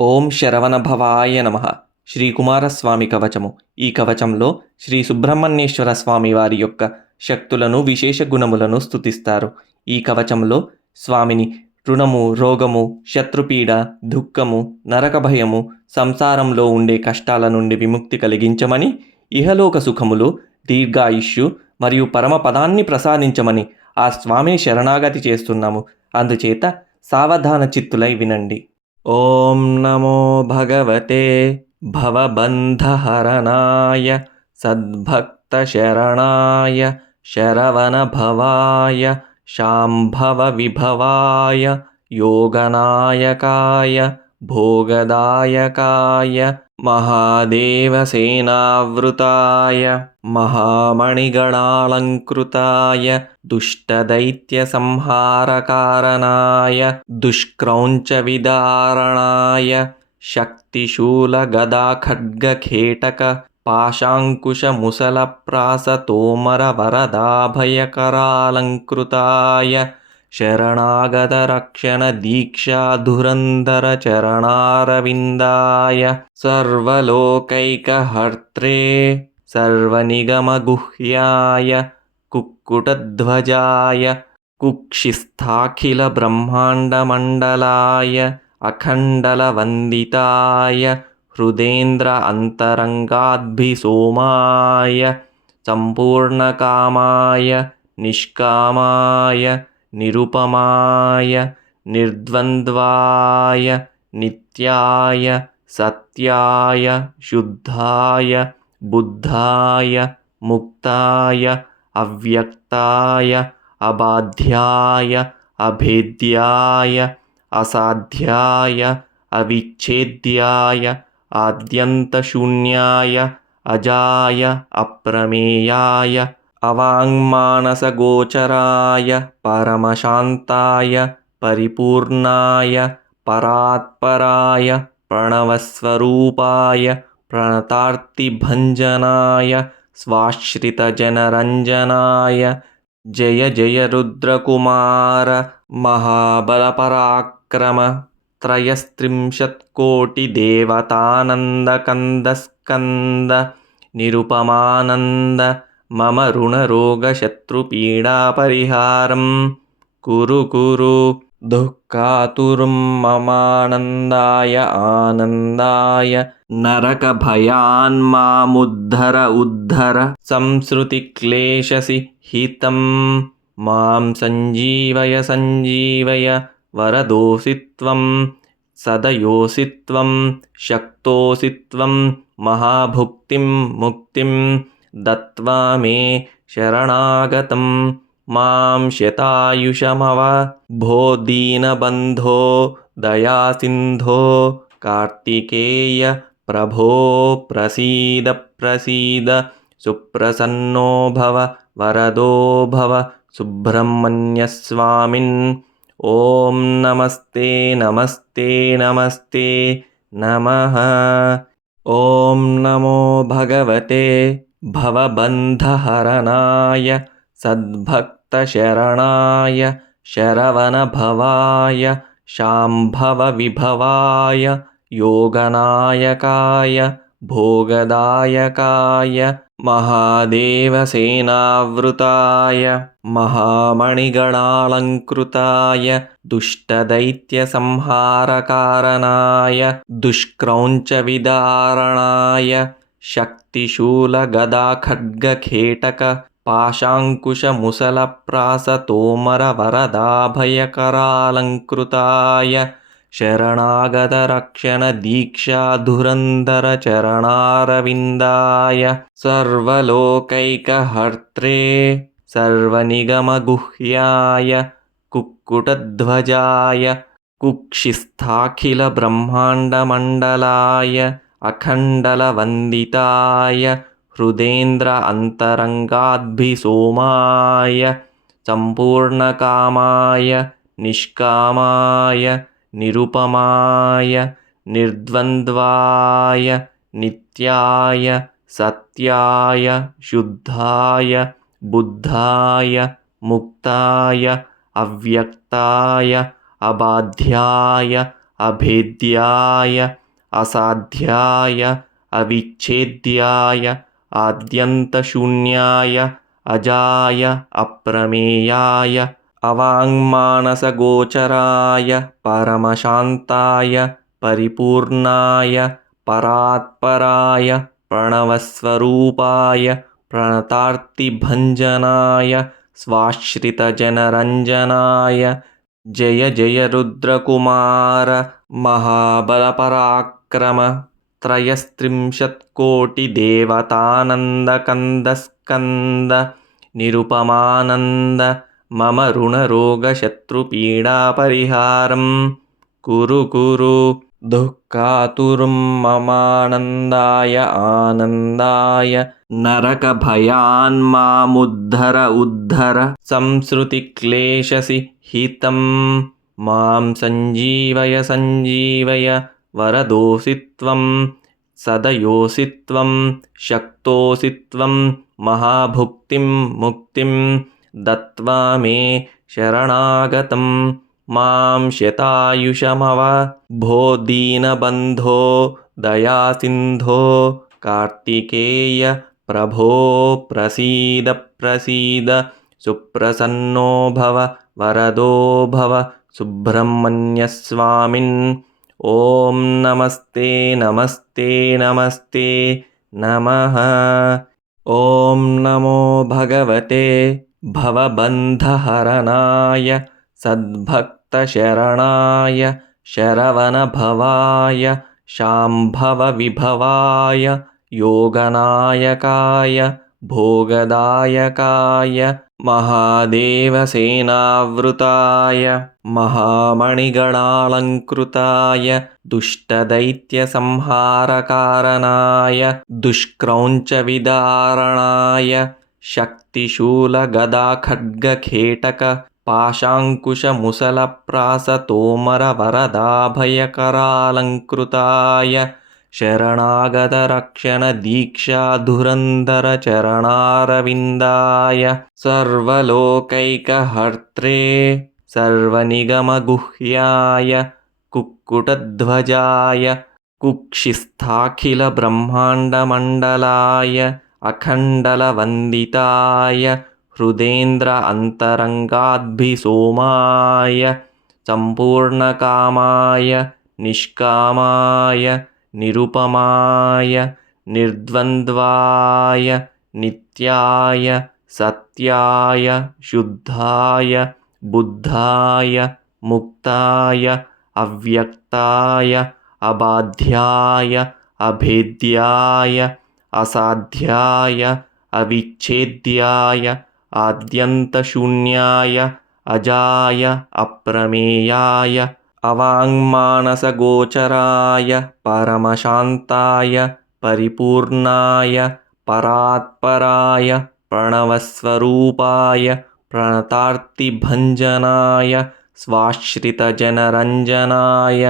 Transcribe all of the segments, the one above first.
ఓం శరవణభవాయ నమః. శ్రీ కుమారస్వామి కవచము. ఈ కవచంలో శ్రీ సుబ్రహ్మణ్యేశ్వర స్వామి వారి యొక్క శక్తులను, విశేష గుణములను స్తుతిస్తారు. ఈ కవచంలో స్వామిని రుణము, రోగము, శత్రుపీడ, దుఃఖము, నరక భయము, సంసారంలో ఉండే కష్టాల నుండి విముక్తి కలిగించమని, ఇహలోక సుఖములు, దీర్ఘాయుష్యు మరియు పరమపదాన్ని ప్రసాదించమని ఆ స్వామిని శరణాగతి చేస్తున్నాము. అందుచేత సావధాన చిత్తులై వినండి. ఓం నమో భగవతే భవబంధహరణాయ సద్భక్తశరణాయ శరవణభవాయ శాంభవ విభవాయ యోగనాయకాయ భోగదాయకాయ మహాదేవసేనావృతాయ మహామణిగణాలంకృతాయ దుష్టదైత్యసంహారకారణాయ దుష్క్రౌంచ విదారణాయ శక్తిశూలగదాఖడ్గఖేటక పాశాంకుశముసలప్రాసతోమరవరదాభయకరాలంకృతాయ శరణాగతరక్షణదీక్షాధురంధరచరణారవిందాయ సర్వలోకైకహర్త్రే సర్వనిగమగుహ్యాయ కుక్కుటధ్వజాయ కుక్షిస్థాఖిలబ్రహ్మాండమండలాయ అఖండలవందితాయ హృదేంద్ర అంతరంగాద్భిసోమాయ సంపూర్ణకామాయ నిష్కామాయ నిరుపమాయ నిర్ద్వంద్వాయ నిత్యాయ సత్యాయ శుద్ధాయ బుద్ధాయ ముక్తాయ అవ్యక్తాయ అబాధ్యాయ అభేద్యాయ అసాధ్యాయ అవిచ్ఛేద్యాయ ఆద్యంతశూన్యాయ అజాయ అప్రమేయాయ అవాంగ్మానసగోచరాయ పరమశాంతాయ పరిపూర్ణాయ పరాత్పరాయ ప్రణవస్వరూపాయ ప్రణతార్తిభంజనాయ స్వాశ్రితజనరంజనాయ జయ జయ రుద్రకుమార మహాబలపరాక్రమ త్రయస్త్రింశత్కోటిదేవతానందకందస్కంద నిరుపమానంద మమ రుణరోగశత్రుపీడాపరిహారం కురు కురు దుఃఖాతురం మమానందాయ ఆనందాయ నరకభయాన్మాముద్ధర ఉద్ధర సంసృతిక్లేశసి హితం మాం సంజీవయ సంజీవయ వరదోసి త్వం సదయోసి త్వం శక్తోసి త్వం మహాభుక్తిం ముక్తిం దత్వా మే శరణాగతం మాం శతాయుషమవ భో దీనబంధో దయాసింధో కార్తికేయ ప్రభో ప్రసీద ప్రసీద సుప్రసన్నో భవ వరదో భవ సుబ్రహ్మణ్యస్వామిన్. ఓం నమస్తే నమస్తే నమస్తే నమః. ఓం నమో భగవతే భవబంధహరణాయ సద్భక్తశరణాయ శరవణభవాయ శాంభవ విభవాయ యోగనాయకాయ భోగదాయకాయ మహాదేవసేనావృతాయ మహామణిగణాలంకృతాయ దుష్టదైత్యసంహారకారణాయ దుష్క్రౌంచ విదారణాయ శక్తిశూలగదాఖడ్గఖేటక పాశాంకుశముసలప్రాసతోమరవరదాభయకరాలంకృతాయ శరణాగతరక్షణదీక్షాధురంధరచరణారవిందాయ సర్వలోకైకహర్త్రే సర్వనిగమగుహ్యాయ కుక్కుటధ్వజాయ కుక్షిస్థాఖిలబ్రహ్మాండమండలాయ అఖండలవందితాయ హృదేంద్ర అంతరంగాద్భిసోమాయ సంపూర్ణకామాయ నిష్కామాయ నిరుపమాయ నిర్ద్వంద్వాయ నిత్యాయ సత్యాయ శుద్ధాయ బుద్ధాయ ముక్తాయ అవ్యక్తాయ అబాధ్యాయ अभेद्याय असाध्याय अविच्छेद्याय आद्यन्तशून्याय अजाय अप्रमेयाय अवाङ्मानसगोचराय परमशान्ताय परिपूर्णाय परात्पराय प्रणवस्वरूपाय प्रणतार्तिभञ्जनाय स्वाश्रितजनरञ्जनाय जय जय रुद्रकुमार महाबलपराक्रम त्रयस्त्रिंशत्कोटिदेवतानन्दकन्दस्कन्द निरुपमानन्द मम ऋणरोगशत्रुपीडापरिहारं कुरु कुरु दुःखातुरं ममानन्दाय आनन्दाय नरकभयान्मामुद्धर उद्धर संसृतिक्लेशसि हितं मां सञ्जीवय सञ्जीवय वरदोऽसि त्वं सदयोऽसि त्वं शक्तोऽसि त्वं महाभुक्तिं मुक्तिं दत्त्वा मे शरणागतं मां शतायुषमव भो दीनबन्धो दयासिन्धो कार्तिकेय प्रभो प्रसीद प्रसीद सुप्रसन्नो भव वरदो भव सुब्रह्मण्यस्वामिन् ॐ नमस्ते नमस्ते नमस्ते नमः। ॐ नमो भगवते भवबन्धहरणाय सद्भक्तशरणाय शरवणभवाय शाम्भवविभवाय योगनायकाय भोगदायकाय महादेवसेनावृताय महामणिगणालङ्कृताय दुष्टदैत्यसंहारकारणाय दुष्क्रौञ्चविदारणाय शक्तिशूलगदाखड्गखेटक पाशाङ्कुशमुसलप्रासतोमरवरदाभयकरालङ्कृताय शरणागतरक्षणदीक्षाधुरन्धरचरणारविन्दाय सर्वलोकैकहर्त्रे सर्वनिगमगुह्याय कुक्कुटध्वजाय कुक्षिस्थाखिलब्रह्माण्डमण्डलाय अखण्डलवन्दिताय हृदेन्द्र अन्तरङ्गाद्भिसोमाय सम्पूर्णकामाय निष्कामाय निरुपमाय निर्द्वन्द्वाय नित्याय सत्याय शुद्धाय बुद्धाय मुक्ताय अव्यक्ताय अबाध्याय अभेद्याय असाध्याय अविच्छेद्याय आद्यन्तशून्याय अजाय अप्रमेयाय अवाङ्मानसगोचराय परमशान्ताय परिपूर्णाय परात्पराय प्रणवस्वरूपाय प्रणतार्तिभञ्जनाय स्वाश्रितजनरञ्जनाय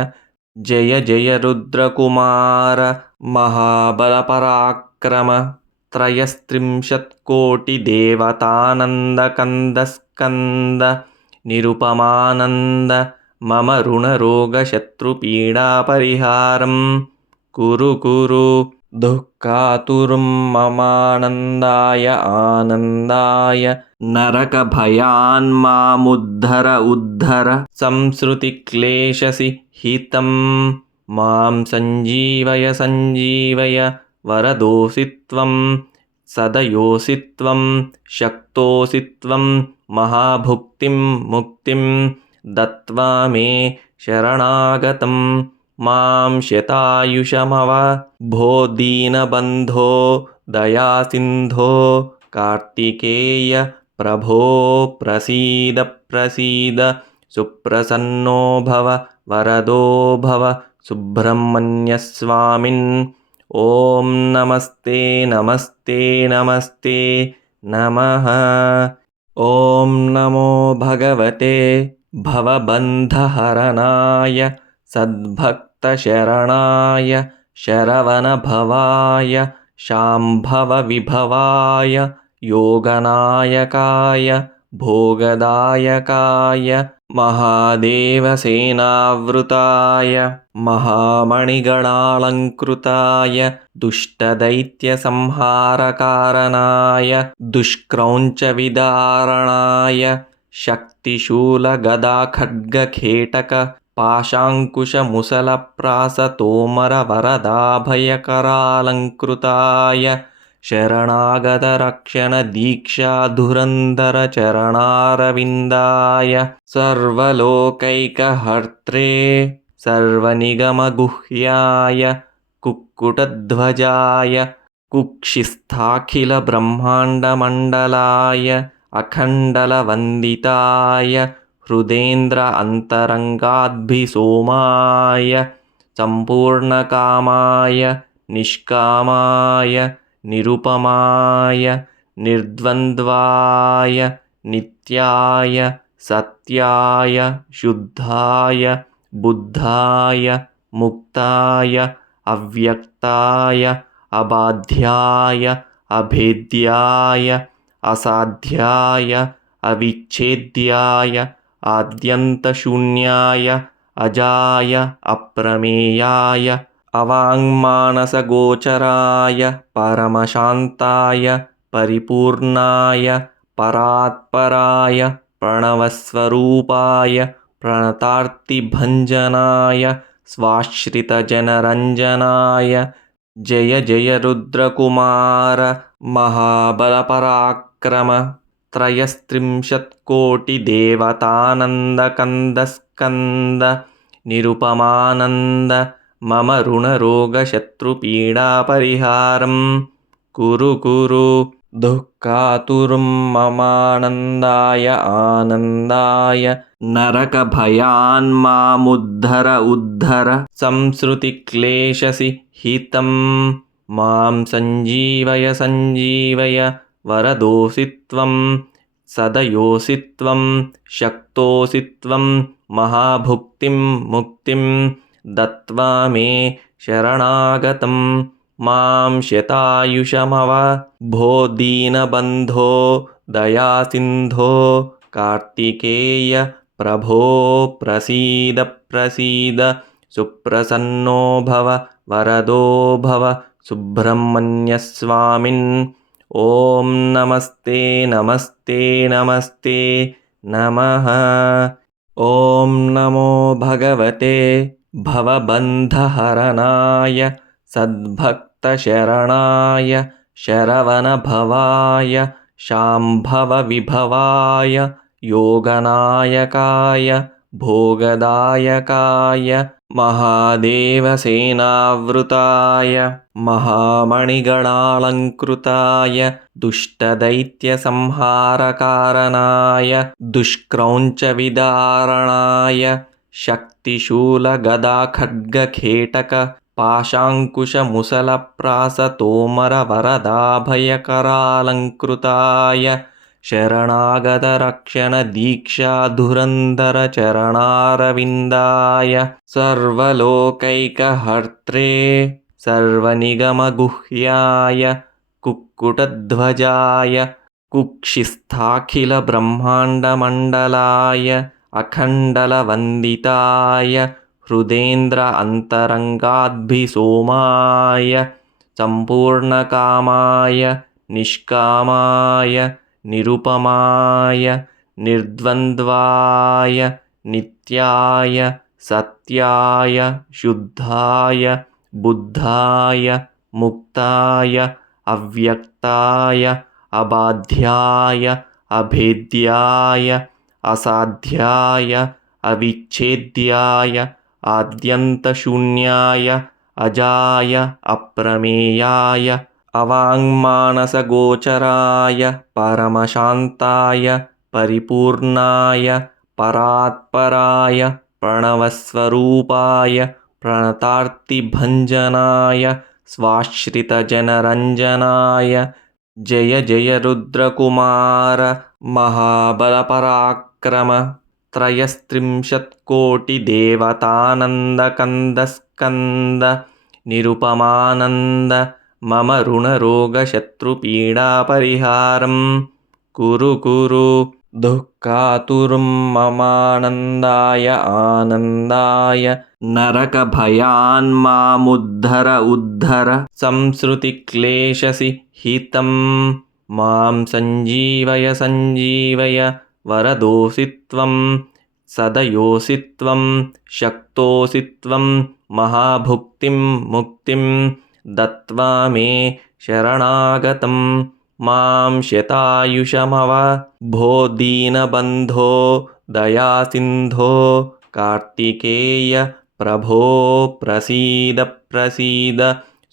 जय जय रुद्रकुमार महाबलपराक्रम त्रयस्त्रिंशत्कोटिदेवतानन्दकन्दस्कन्द निरुपमानन्द मम ऋणरोगशत्रुपीडापरिहारं कुरु कुरु दुःखातुरं ममानन्दाय आनन्दाय नरकभयान्मामुद्धर उद्धर संसृतिक्लेशसि हितं मां सञ्जीवय सञ्जीवय वरदोऽसि त्वं सदयोऽसि त्वं शक्तोऽसि त्वं महाभुक्तिं मुक्तिं दत्त्वा मे शरणागतं मां शतायुषमव भो दीनबन्धो दयासिन्धो कार्तिकेय प्रभो प्रसीद प्रसीद सुप्रसन्नो भव वरदो भव सुब्रह्मण्यस्वामिन् ॐ नमस्ते नमस्ते नमस्ते नमः। ॐ नमो भगवते भवबन्धहरणाय सद्भक्तशरणाय शरवणभवाय शाम्भवविभवाय योगनायकाय भोगदायकाय महादेवसेनावृताय महामणिगणालङ्कृताय दुष्टदैत्यसंहारकारणाय दुष्क्रौञ्चविदारणाय शक्तिशूलगदाखड्गखेटक पाशाङ्कुशमुसलप्रासतोमरवरदाभयकरालङ्कृताय शरणागतरक्षणदीक्षाधुरन्धरचरणारविन्दाय सर्वलोकैकहर्त्रे सर्वनिगमगुह्याय कुक्कुटध्वजाय कुक्षिस्थाखिलब्रह्माण्डमण्डलाय अखण्डलवन्दिताय हृदेन्द्र अन्तरङ्गाद्भिसोमाय सम्पूर्णकामाय निष्कामाय निरुपमाय निर्द्वन्द्वाय नित्याय सत्याय शुद्धाय बुद्धाय मुक्ताय अव्यक्ताय अबाध्याय अभेद्याय असाध्याय अविच्छेद्याय आद्यन्तशून्याय अजाय अप्रमेयाय अवाङ्मानसगोचराय परमशान्ताय परिपूर्णाय परात्पराय प्रणवस्वरूपाय प्रणतार्तिभञ्जनाय स्वाश्रितजनरञ्जनाय जय जय रुद्रकुमार महाबलपराक्रम त्रयस्त्रिंशत्कोटिदेवतानन्दकन्दस्कन्द निरुपमानन्द मम ऋणरोगशत्रुपीडापरिहारं कुरु दुःखातुरं ममानन्दाय आनन्दाय नरकभयान्मामुद्धर संसृतिक्लेशसि हितं मां सञ्जीवय वरदोऽसि त्वं सदयोऽसि त्वं शक्तोऽसि त्वं महाभुक्तिं मुक्तिं दत्त्वा मे शरणागतं मां शतायुषमव भो दीनबन्धो दयासिन्धो कार्तिकेय प्रभो प्रसीद सुप्रसन्नो भव वरदो भव सुब्रह्मण्यस्वामिन् ॐ नमस्ते नमः। ॐ नमो भगवते भवबन्धहरणाय सद्भक्तशरणाय शरवणभवाय शाम्भवविभवाय योगनायकाय भोगदायकाय महादेवसेनावृताय महामणिगणालङ्कृताय दुष्टदैत्यसंहारकारणाय दुष्क्रौञ्चविदारणाय शक्तिशूलगदाखड्गखेटक पाशाङ्कुशमुसलप्रासतोमरवरदाभयकरालङ्कृताय शरणागतरक्षणदीक्षाधुरन्धरचरणारविन्दाय सर्वलोकैकहर्त्रे सर्वनिगमगुह्याय कुक्कुटध्वजाय कुक्षिस्थाखिलब्रह्माण्डमण्डलाय अखण्डलवन्दिताय हृदेन्द्र अन्तरङ्गाद्भिसोमाय सम्पूर्णकामाय निष्कामाय निरुपमाय निर्द्वन्द्वाय नित्याय सत्याय शुद्धाय बुद्धाय मुक्ताय अव्यक्ताय अबाध्याय अभेद्याय असाध्याय अविच्छेद्याय आद्यन्तशून्याय अजाय अप्रमेयाय अवाङ्मानसगोचराय परमशान्ताय परिपूर्णाय परात्पराय प्रणवस्वरूपाय प्रणतार्तिभञ्जनाय स्वाश्रितजनरञ्जनाय जय जय रुद्रकुमार महाबलपराक्रम त्रयस्त्रिंशत्कोटिदेवतानन्दकन्दस्कन्द निरुपमानन्द मम ऋणरोगशत्रुपीडापरिहारं कुरु दुःखातुर्ममानन्दाय आनन्दाय नरकभयान्मामुद्धर उद्धर संसृतिक्लेशसि हितं मां सञ्जीवय सञ्जीवय वरदोऽसि त्वं सदयोऽसि त्वं शक्तोऽसि त्वं महाभुक्तिं मुक्तिं दत्त्वा मे शरणागतं मां शतायुषमव भो दीनबन्धो दयासिन्धो कार्तिकेय प्रभो प्रसीद प्रसीद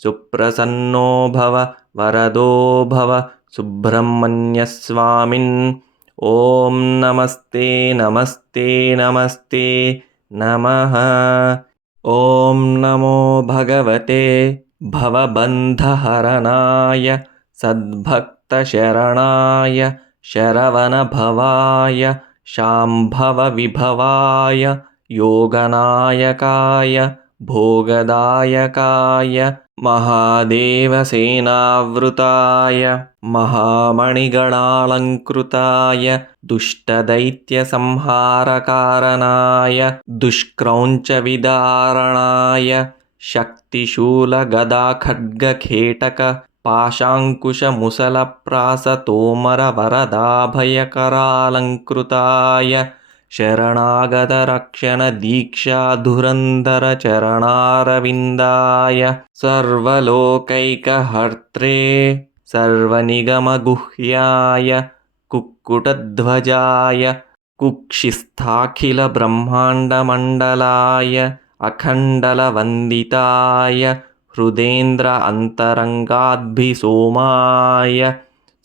सुप्रसन्नो भव वरदो भव सुब्रह्मण्यस्वामिन् ॐ नमस्ते नमस्ते नमस्ते नमः। ॐ नमो भगवते भवबन्धहरणाय सद्भक्तशरणाय शरवणभवाय शाम्भवविभवाय योगनायकाय भोगदायकाय महादेवसेनावृताय महामणिगणालङ्कृताय दुष्टदैत्यसंहारकारणाय दुष्क्रौञ्चविदारणाय शक्तिशूलगदाखड्गखेटक पाशाङ्कुशमुसलप्रासतोमरवरदाभयकरालङ्कृताय शरणागतरक्षणदीक्षाधुरन्धरचरणारविन्दाय सर्वलोकैकहर्त्रे सर्वनिगमगुह्याय कुक्कुटध्वजाय कुक्षिस्थाखिलब्रह्माण्डमण्डलाय अखण्डलवन्दिताय हृदेन्द्र अन्तरङ्गाद्भिसोमाय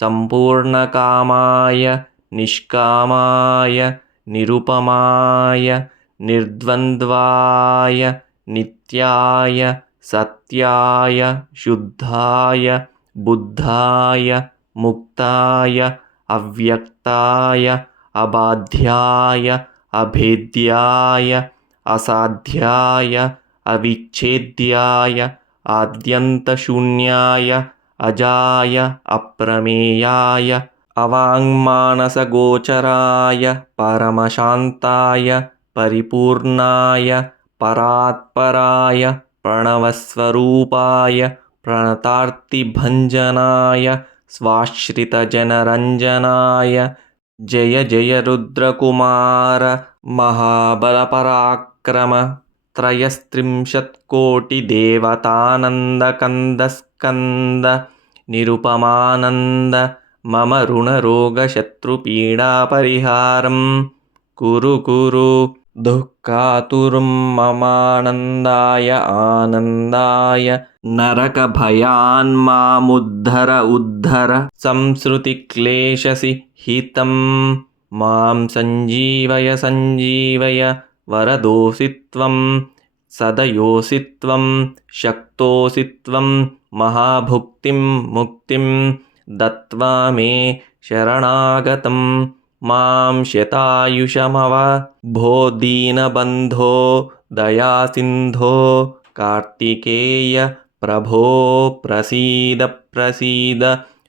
सम्पूर्णकामाय निष्कामाय निरुपमाय निर्द्वन्द्वाय नित्याय सत्याय शुद्धाय बुद्धाय मुक्ताय अव्यक्ताय अबाध्याय अभेद्याय असाध्याय अविच्छेद्याय आद्यन्तशून्याय अजाय अप्रमेयाय अवाङ्मानसगोचराय परमशान्ताय परिपूर्णाय परात्पराय प्रणवस्वरूपाय प्रणतार्तिभञ्जनाय स्वाश्रितजनरञ्जनाय जय जय रुद्रकुमार महाबलपराक्रम त्रयस्त्रिंशत्कोटिदेवतानन्दकन्दस्कन्द निरुपमानन्द मम ऋणरोगशत्रुपीडापरिहारं कुरु कुरु दुःखातुर्ममानन्दाय आनन्दाय नरकभयान्मामुद्धर उद्धर संसृतिक्लेशसि हितं मां सञ्जीवय सञ्जीवय वरदोऽसि त्वं सदयोऽसि त्वं शक्तोऽसि त्वं महाभुक्तिं मुक्तिं दत्त्वा मे शरणागतं मां शतायुषमव भो दीनबन्धो दयासिन्धो कार्तिकेय प्रभो प्रसीद प्रसीद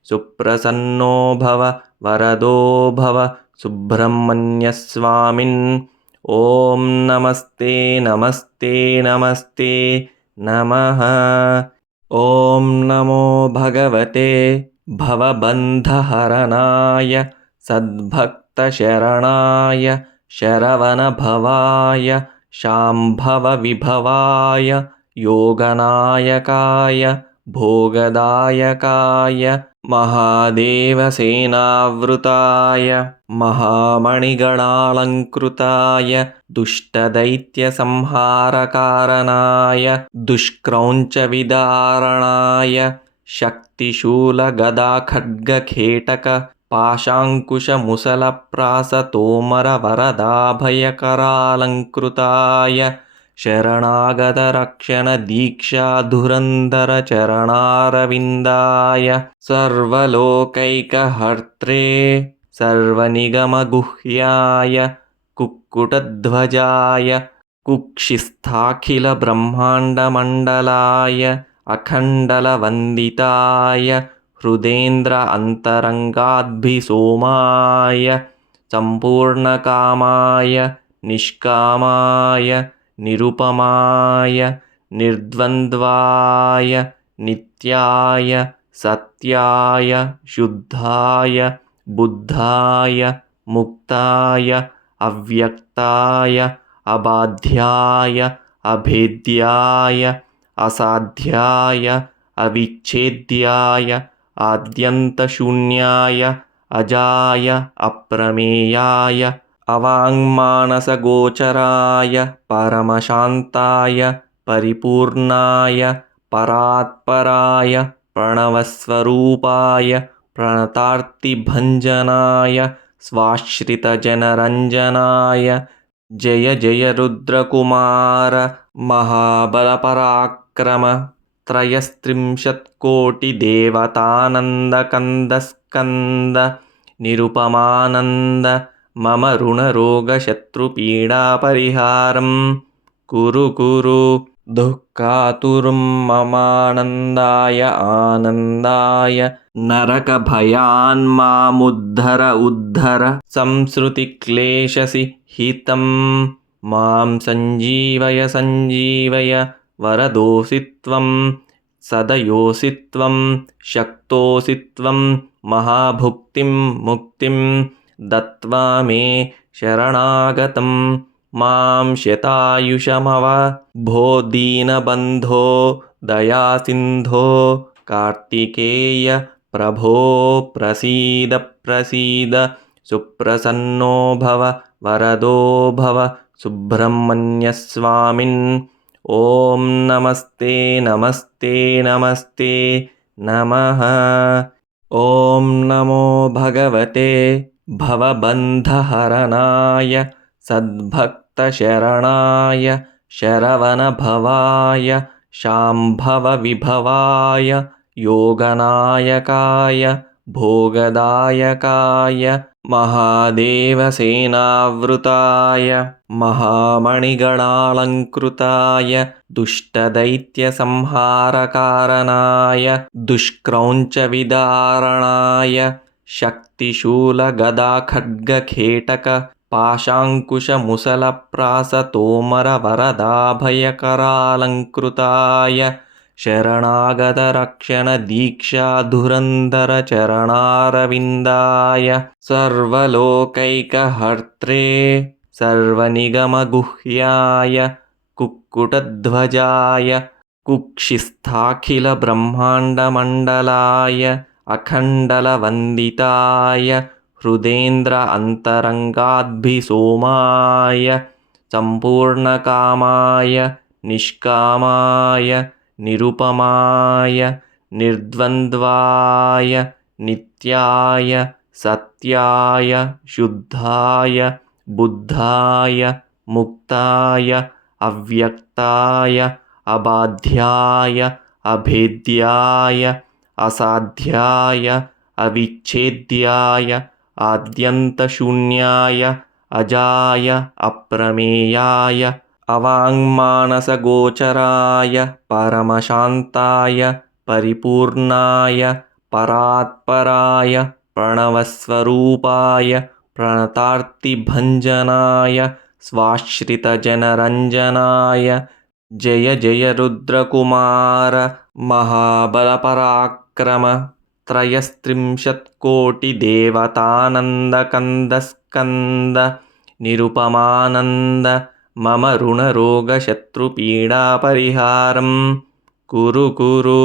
सुप्रसन्नो भव वरदो भव सुब्रह्मण्यस्वामिन् ॐ नमस्ते नमस्ते नमस्ते नमः। ॐ नमो भगवते भवबन्धहरणाय सद्भक्तशरणाय शरवणभवाय शाम्भवविभवाय योगनायकाय भोगदायकाय महादेवसेनावृताय महामणिगणालङ्कृताय दुष्टदैत्यसंहारकारणाय दुष्क्रौञ्चविदारणाय शक्तिशूलगदाखड्गखेटक पाशाङ्कुशमुसलप्रासतोमरवरदाभयकरालङ्कृताय शरणागतरक्षणदीक्षाधुरन्धरचरणारविन्दाय सर्वलोकैकहर्त्रे सर्वनिगमगुह्याय कुक्कुटध्वजाय कुक्षिस्थाखिलब्रह्माण्डमण्डलाय अखण्डलवन्दिताय हृदेन्द्र अन्तरङ्गाद्भिसोमाय सम्पूर्णकामाय निष्कामाय निरुपमाय निर्द्वन्द्वाय नित्याय सत्याय शुद्धाय बुद्धाय मुक्ताय अव्यक्ताय अबाध्याय अभेद्याय असाध्याय अविच्छेद्याय आद्यन्तशून्याय अजाय अप्रमेयाय अवाङ्मानसगोचराय परमशान्ताय परिपूर्णाय परात्पराय प्रणवस्वरूपाय प्रणतार्तिभञ्जनाय स्वाश्रितजनरञ्जनाय जय जय रुद्रकुमार महाबलपराक्रम त्रयस्त्रिंशत्कोटिदेवतानन्दकन्दस्कन्द निरुपमानन्द मम ऋणरोगशत्रुपीडापरिहारं कुरु कुरु दुःखातुरं ममानन्दाय आनन्दाय नरकभयान्मामुद्धर उद्धर संसृतिक्लेशसि हितं मां सञ्जीवय सञ्जीवय वरदोऽसि त्वं सदयोऽसि त्वं शक्तोऽसि त्वं महाभुक्तिं मुक्तिं दत्त्वा मे शरणागतं मां शतायुषमव भो दीनबन्धो दयासिन्धो कार्तिकेय प्रभो प्रसीद प्रसीद सुप्रसन्नो भव वरदो भव सुब्रह्मण्यस्वामिन् ॐ नमस्ते नमस्ते नमस्ते नमः। ॐ नमो भगवते भवबन्धहरणाय सद्भक्तशरणाय शरवणभवाय शाम्भवविभवाय योगनायकाय भोगदायकाय महादेवसेनावृताय महामणिगणालङ्कृताय दुष्टदैत्यसंहारकारणाय दुष्क्रौञ्चविदारणाय शक्तिशूलगदाखड्गखेटक पाशाङ्कुशमुसलप्रासतोमरवरदाभयकरालङ्कृताय शरणागतरक्षणदीक्षाधुरन्धरचरणारविन्दाय सर्वलोकैकहर्त्रे सर्वनिगमगुह्याय कुक्कुटध्वजाय कुक्षिस्थाखिलब्रह्माण्डमण्डलाय अखण्डलवन्दिताय हृदेन्द्र अन्तरङ्गाद्भिसोमाय सम्पूर्णकामाय निष्कामाय निरुपमाय निर्द्वन्द्वाय नित्याय सत्याय शुद्धाय बुद्धाय मुक्ताय अव्यक्ताय अबाध्याय अभेद्याय असाध्याय अविच्छेद्याय आद्यन्तशून्याय अजाय अप्रमेयाय अवाङ्मानसगोचराय परमशान्ताय परिपूर्णाय परात्पराय प्रणवस्वरूपाय प्रणतार्तिभञ्जनाय स्वाश्रितजनरञ्जनाय जय जय रुद्रकुमार महाबलपराक्रम त्रयस्त्रिंशत्कोटिदेवतानन्दकन्दस्कन्द निरुपमानन्द मम ऋणरोगशत्रुपीडापरिहारं कुरु कुरु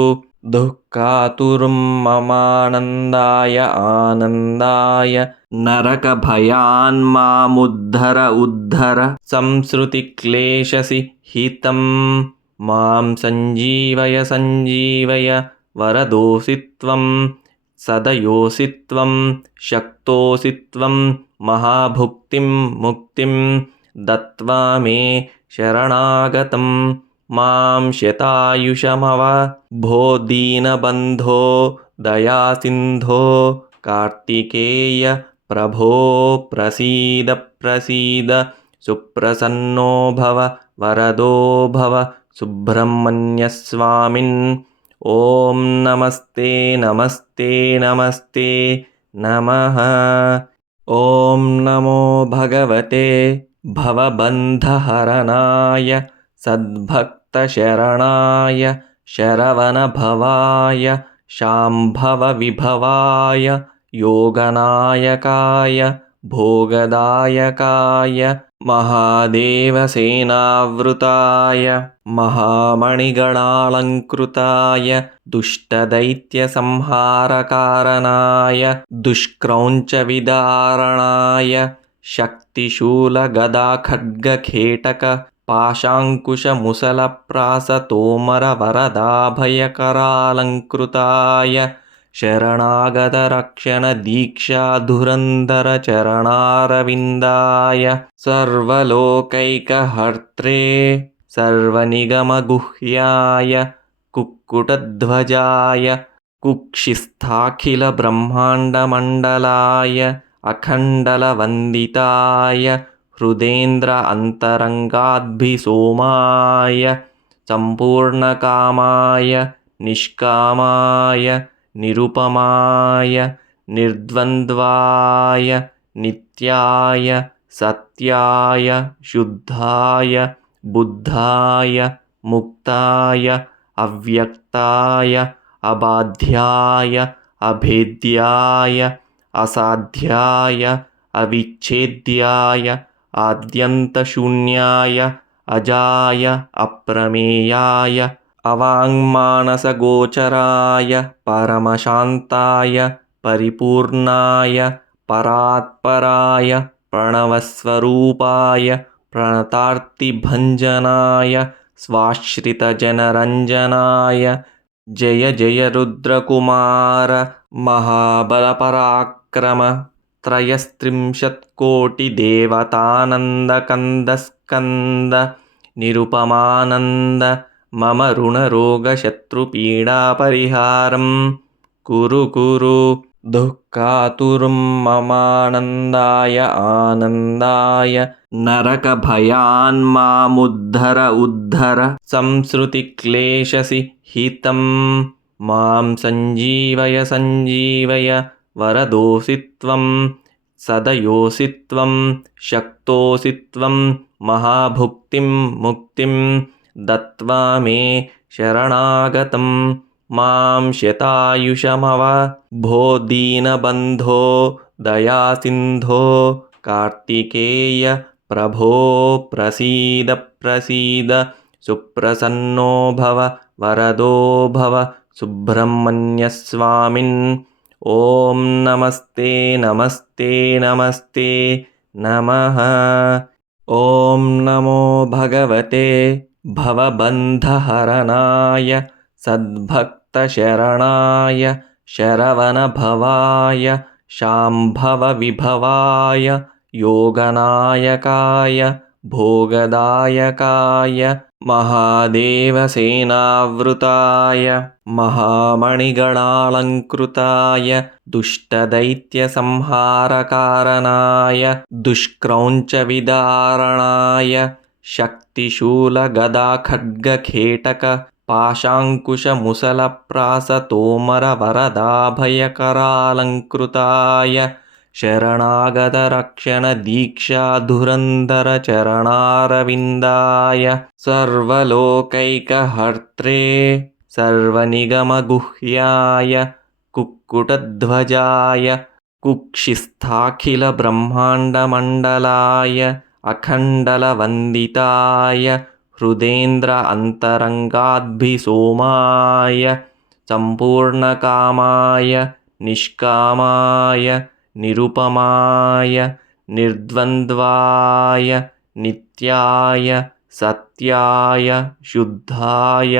दुःखातुरं ममानन्दाय आनन्दाय नरकभयान्मामुद्धर उद्धर संसृतिक्लेशसि हितं मां सञ्जीवय सञ्जीवय वरदोऽसि त्वं सदयोऽसि त्वं शक्तोऽसि त्वं महाभुक्तिं मुक्तिं दत्त्वा मे शरणागतं मां शतायुषमव भो दीनबन्धो दयासिन्धो कार्तिकेय प्रभो प्रसीद प्रसीद सुप्रसन्नो भव वरदो भव सुब्रह्मण्यस्वामिन् ॐ नमस्ते नमस्ते नमस्ते नमः। ॐ नमो भगवते भवबन्धहरणाय सद्भक्तशरणाय शरवणभवाय शाम्भवविभवाय योगनायकाय भोगदायकाय महादेवसेनावृताय महामणिगणालङ्कृताय दुष्टदैत्यसंहारकारणाय दुष्क्रौञ्चविदारणाय शक्तिशूलगदाखड्गखेटक पाशाङ्कुशमुसलप्रासतोमरवरदाभयकरालङ्कृताय शरणागतरक्षणदीक्षाधुरन्धरचरणारविन्दाय सर्वलोकैकहर्त्रे सर्वनिगमगुह्याय कुक्कुटध्वजाय कुक्षिस्थाखिलब्रह्माण्डमण्डलाय अखण्डलवन्दिताय हृदेन्द्र अन्तरङ्गाद्भिसोमाय सम्पूर्णकामाय निष्कामाय निरुपमाय निर्द्वन्द्वाय नित्याय सत्याय शुद्धाय बुद्धाय मुक्ताय अव्यक्ताय अबाध्याय अभेद्याय असाध्याय अविच्छेद्याय आद्यन्तशून्याय अजाय अप्रमेयाय अवाङ्मानसगोचराय परमशान्ताय परिपूर्णाय परात्पराय प्रणवस्वरूपाय प्रणतार्तिभञ्जनाय स्वाश्रितजनरञ्जनाय जय जय रुद्रकुमार महाबलपराक्रम त्रयस्त्रिंशत्कोटिदेवतानन्दकन्दस्कन्द निरुपमानन्द मम ऋणरोगशत्रुपीडापरिहारं कुरु कुरु दुःखातुरं ममानन्दाय आनन्दाय नरकभयान्मामुद्धर उद्धर संसृतिक्लेशसि हितं मां सञ्जीवय सञ्जीवय वरदोऽसि त्वं सदयोऽसि त्वं शक्तोऽसि त्वं महाभुक्तिं मुक्तिं दत्त्वा मे शरणागतं मां शतायुषमव भो दीनबन्धो दयासिन्धो कार्तिकेय प्रभो प्रसीद प्रसीद सुप्रसन्नो भव वरदो भव सुब्रह्मण्यस्वामिन् ॐ नमस्ते नमस्ते नमस्ते नमः ॐ नमो भगवते भवबन्धहरणाय सद्भक्तशरणाय शरवणभवाय शाम्भवविभवाय योगनायकाय भोगदायकाय महादेवसेनावृताय महामणिगणालङ्कृताय दुष्टदैत्यसंहारकारणाय दुष्क्रौञ्चविदारणाय शक्तिशूलगदाखड्गखेटक पाशाङ्कुशमुसलप्रासतोमरवरदाभयकरालङ्कृताय शरणागतरक्षणदीक्षाधुरन्धरचरणारविन्दाय सर्वलोकैकहर्त्रे सर्वनिगमगुह्याय कुक्कुटध्वजाय कुक्षिस्थाखिलब्रह्माण्डमण्डलाय अखण्डलवन्दिताय हृदेन्द्र अन्तरङ्गाद्भिसोमाय सम्पूर्णकामाय निष्कामाय निरुपमाय निर्द्वन्द्वाय नित्याय सत्याय शुद्धाय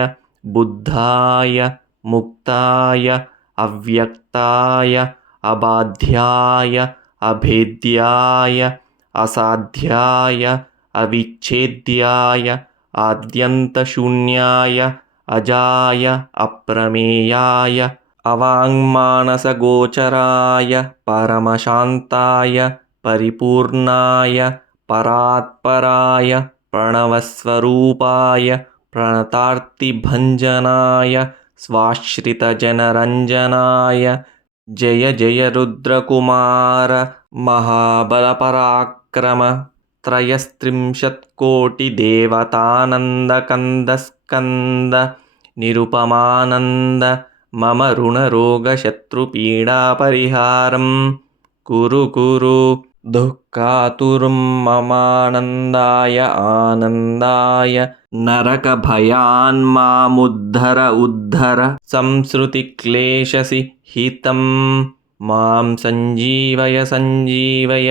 बुद्धाय मुक्ताय अव्यक्ताय अबाध्याय अभेद्याय असाध्याय अविच्छेद्याय आद्यन्तशून्याय अजाय अप्रमेयाय अवाङ्मानसगोचराय परमशान्ताय परिपूर्णाय परात्पराय प्रणवस्वरूपाय प्रणतार्तिभञ्जनाय स्वाश्रितजनरञ्जनाय जय जय रुद्रकुमार महाबलपराक्रम त्रयस्त्रिंशत्कोटिदेवतानन्दकन्दस्कन्द निरुपमानन्द मम ऋणरोगशत्रुपीडापरिहारं कुरु कुरु दुःखातुरं ममानन्दाय आनन्दाय नरकभयान्मामुद्धर उद्धर संसृतिक्लेशसि हितं मां सञ्जीवय सञ्जीवय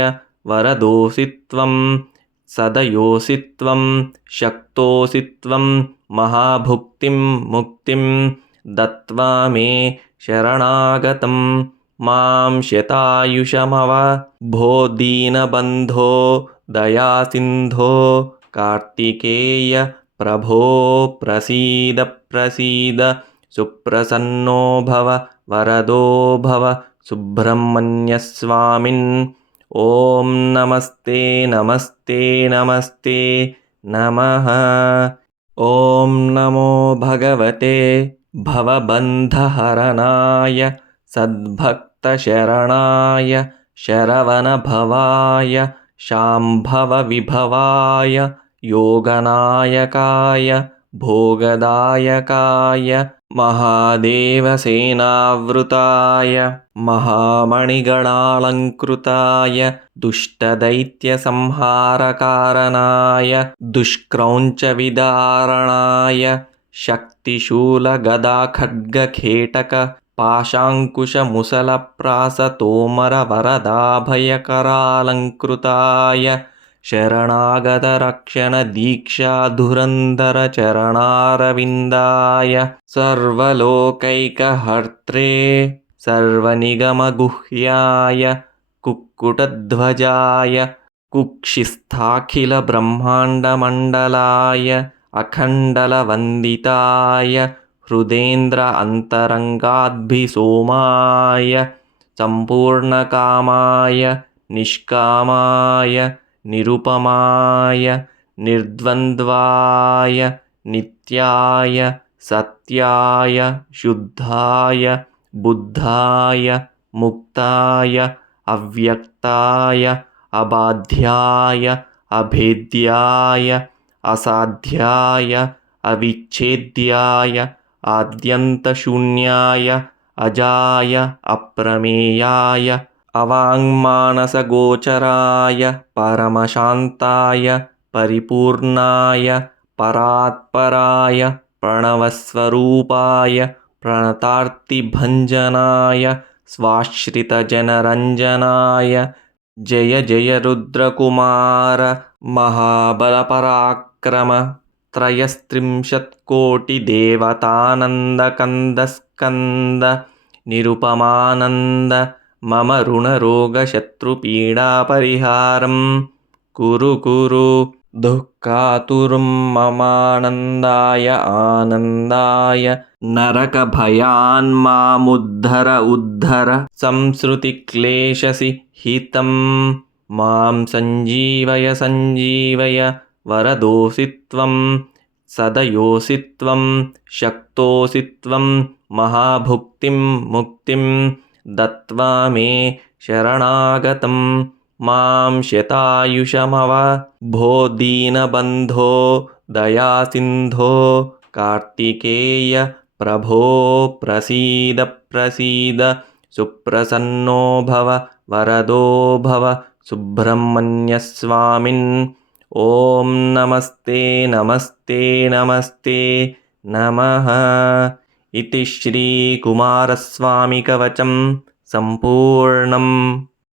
वरदोऽसि त्वं सदयोऽसि त्वं शक्तोऽसि त्वं महाभुक्तिं मुक्तिं दत्त्वा मे शरणागतं मां शतायुषमव भो दीनबन्धो दयासिन्धो कार्तिकेय प्रभो प्रसीद प्रसीद सुप्रसन्नो भव वरदो भव सुब्रह्मण्यस्वामिन् ॐ नमस्ते नमस्ते नमस्ते नमः। ॐ नमो भगवते भवबन्धहरणाय सद्भक्तशरणाय शरवणभवाय शाम्भवविभवाय योगनायकाय भोगदायकाय महादेवसेनावृताय महामणिगणालङ्कृताय दुष्टदैत्यसंहारकारणाय दुष्क्रौञ्चविदारणाय शक्तिशूलगदाखड्गखेटक पाशाङ्कुशमुसलप्रासतोमरवरदाभयकरालङ्कृताय शरणागतरक्षणदीक्षाधुरन्धरचरणारविन्दाय सर्वलोकैकहर्त्रे सर्वनिगमगुह्याय कुक्कुटध्वजाय कुक्षिस्थाखिलब्रह्माण्डमण्डलाय अखण्डलवन्दिताय हृदेन्द्र अन्तरङ्गाद्भिसोमाय सम्पूर्णकामाय निष्कामाय निरुपमाय निर्द्वन्द्वाय नित्याय सत्याय शुद्धाय बुद्धाय मुक्ताय अव्यक्ताय अबाध्याय अभेद्याय असाध्याय अविच्छेद्याय आद्यन्तशून्याय अजाय अप्रमेयाय अवाङ्मानसगोचराय परमशान्ताय परिपूर्णाय परात्पराय प्रणवस्वरूपाय प्रणतार्तिभञ्जनाय स्वाश्रितजनरञ्जनाय जय जय रुद्रकुमार महाबलपराक्रम त्रयस्त्रिंशत्कोटिदेवतानन्दकन्दस्कन्द निरुपमानन्द मम ऋणरोगशत्रुपीडापरिहारं कुरु कुरु दुःखातुरं ममानन्दाय आनन्दाय नरकभयान्मामुद्धर उद्धर संसृतिक्लेशसि हितं मां सञ्जीवय सञ्जीवय वरदोऽसि त्वं सदयोऽसि त्वं शक्तोऽसि त्वं महाभुक्तिं मुक्तिं दत्त्वा मे शरणागतं मां शतायुषमव भो दीनबन्धो दयासिन्धो कार्तिकेय प्रभो प्रसीद प्रसीद सुप्रसन्नो भव वरदो भव सुब्रह्मण्यस्वामिन् ॐ नमस्ते नमस्ते नमस्ते नमः। इति श्रीकुमारस्वामिकवचं सम्पूर्णम्।